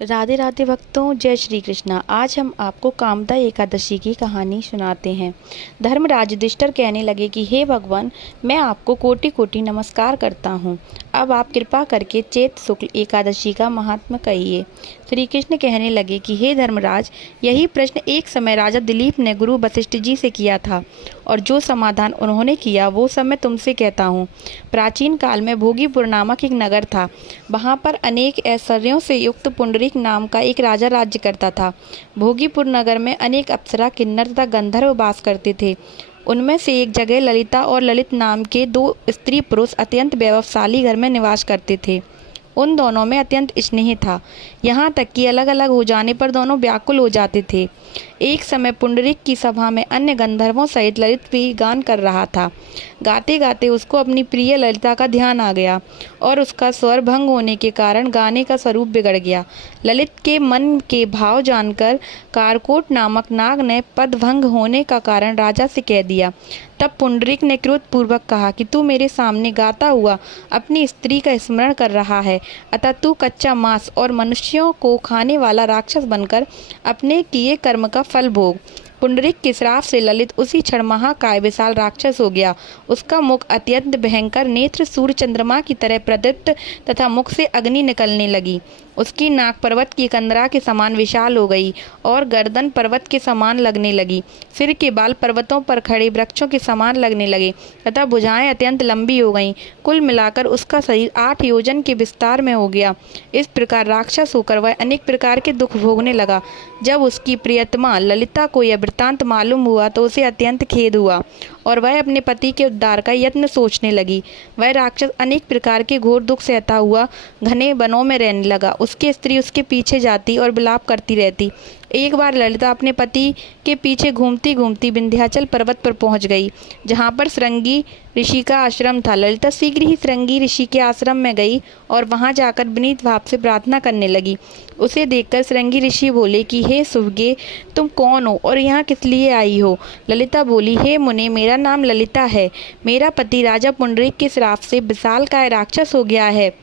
राधे राधे भक्तों, जय श्री कृष्णा। आज हम आपको कामदा एकादशी की कहानी सुनाते हैं। धर्मराज युधिष्ठिर कहने लगे कि हे भगवान, मैं आपको कोटि कोटि नमस्कार करता हूँ। अब आप कृपा करके चैत्र शुक्ल एकादशी का महात्म्य कहिए। श्री कृष्ण कहने लगे कि हे धर्मराज, यही प्रश्न एक समय राजा दिलीप ने गुरु वशिष्ठ जी से किया था और जो समाधान उन्होंने किया वो सब मैं तुमसे कहता हूँ। प्राचीन काल में भोगीपुर नामक एक नगर था। वहाँ पर अनेक ऐश्वर्यों से युक्त पुंडरीक नाम का एक राजा राज्य करता था। भोगीपुर नगर में अनेक अप्सरा, किन्नर तथा गंधर्व वास करते थे। उनमें से एक जगह ललिता और ललित नाम के दो स्त्री पुरुष अत्यंत वैभवशाली घर में निवास करते थे। उन दोनों में अत्यंत स्नेह था, यहाँ तक कि अलग अलग हो जाने पर दोनों व्याकुल हो जाते थे। एक समय पुंडरीक की सभा में अन्य गंधर्वों सहित ललित भी गान कर रहा था। गाते गाते उसको अपनी प्रिय ललिता का ध्यान आ गया और उसका स्वर भंग होने के कारण गाने का स्वरूप बिगड़ गया। ललित के मन के भाव जानकर कारकोट नामक नाग ने पद भंग होने का कारण राजा से कह दिया। तब पुंडरीक ने क्रोधपूर्वक कहा कि तू मेरे सामने गाता हुआ अपनी स्त्री का स्मरण कर रहा है, अतः तू कच्चा मांस और मनुष्यों को खाने वाला राक्षस बनकर अपने किए कर्म का फल भोग। पुंडरीक के श्राप से ललित उसी क्षण महाकाय विशाल राक्षस हो गया। उसका मुख अत्यंत भयंकर, नेत्र सूर्य चंद्रमा की तरह प्रदीप्त तथा मुख से अग्नि निकलने लगी। उसकी नाक पर्वत की कंदरा के समान विशाल हो गई और गर्दन पर्वत के समान लगने लगी। सिर के बाल पर्वतों पर खड़े वृक्षों के समान लगने लगे तथा भुजाएं अत्यंत लंबी हो गईं। कुल मिलाकर उसका शरीर 8 योजन के विस्तार में हो गया। इस प्रकार राक्षस होकर वह अनेक प्रकार के दुख भोगने लगा। जब उसकी प्रियतमा ललिता को यह वृत्तांत मालूम हुआ तो उसे अत्यंत खेद हुआ और वह अपने पति के उद्धार का यत्न सोचने लगी। वह राक्षस अनेक प्रकार के घोर दुख सहता हुआ घने वनों में रहने लगा। उसकी स्त्री उसके पीछे जाती और विलाप करती रहती। एक बार ललिता अपने पति के पीछे घूमती घूमती विंध्याचल पर्वत पर पहुंच गई, जहां पर श्रृंगी ऋषि का आश्रम था। ललिता शीघ्र ही श्रृंगी ऋषि के आश्रम में गई और वहां जाकर विनीत भाव से प्रार्थना करने लगी। उसे देखकर श्रृंगी ऋषि बोले कि हे सुभगे, तुम कौन हो और यहाँ किस लिए आई हो? ललिता बोली, हे मुने, मेरा नाम ललिता है। मेरा पति राजा पुंडरीक के श्राप से विशालकाय राक्षस हो गया है।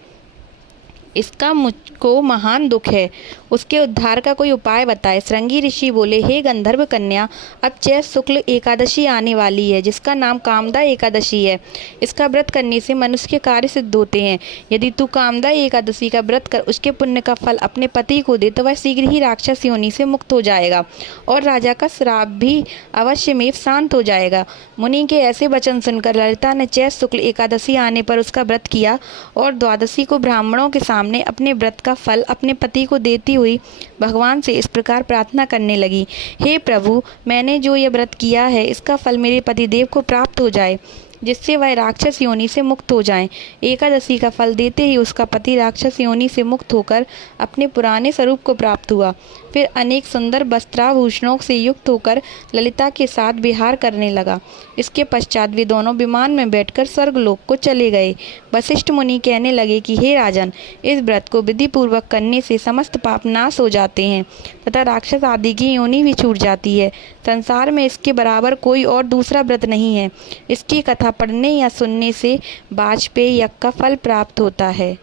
इसका मुझको महान दुख है। उसके उद्धार का कोई उपाय बताए। श्रृंगी ऋषि बोले, हे गंधर्व कन्या, अब चैत्र शुक्ल एकादशी आने वाली है, जिसका नाम कामदा एकादशी है। इसका व्रत करने से मनुष्य के कार्य सिद्ध होते हैं। यदि तू कामदा एकादशी का व्रत कर उसके पुण्य का फल अपने पति को दे तो वह शीघ्र ही राक्षस योनि से मुक्त हो जाएगा और राजा का श्राप भी अवश्यमेव शांत हो जाएगा। मुनि के ऐसे वचन सुनकर ललिता ने चैत्र शुक्ल एकादशी आने पर उसका व्रत किया और द्वादशी को ब्राह्मणों के सामने अपने व्रत का फल अपने पति को देती हुई भगवान से इस प्रकार प्रार्थना करने लगी, हे प्रभु, मैंने जो यह व्रत किया है इसका फल मेरे पतिदेव को प्राप्त हो जाए, जिससे वह राक्षस योनि से मुक्त हो जाएं। एकादशी का फल देते ही उसका पति राक्षस योनि से मुक्त होकर अपने पुराने स्वरूप को प्राप्त हुआ। फिर अनेक सुंदर वस्त्राभूषणों से युक्त होकर ललिता के साथ विहार करने लगा। इसके पश्चात वे दोनों विमान में बैठकर स्वर्गलोक को चले गए। वशिष्ठ मुनि कहने लगे कि हे राजन, इस व्रत को विधि पूर्वक करने से समस्त पाप नाश हो जाते हैं तथा राक्षस आदि की योनि भी छूट जाती है। संसार में इसके बराबर कोई और दूसरा व्रत नहीं है। इसकी कथा पढ़ने या सुनने से वाजपेय यज्ञ का फल प्राप्त होता है।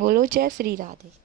बोलो जय श्री राधे।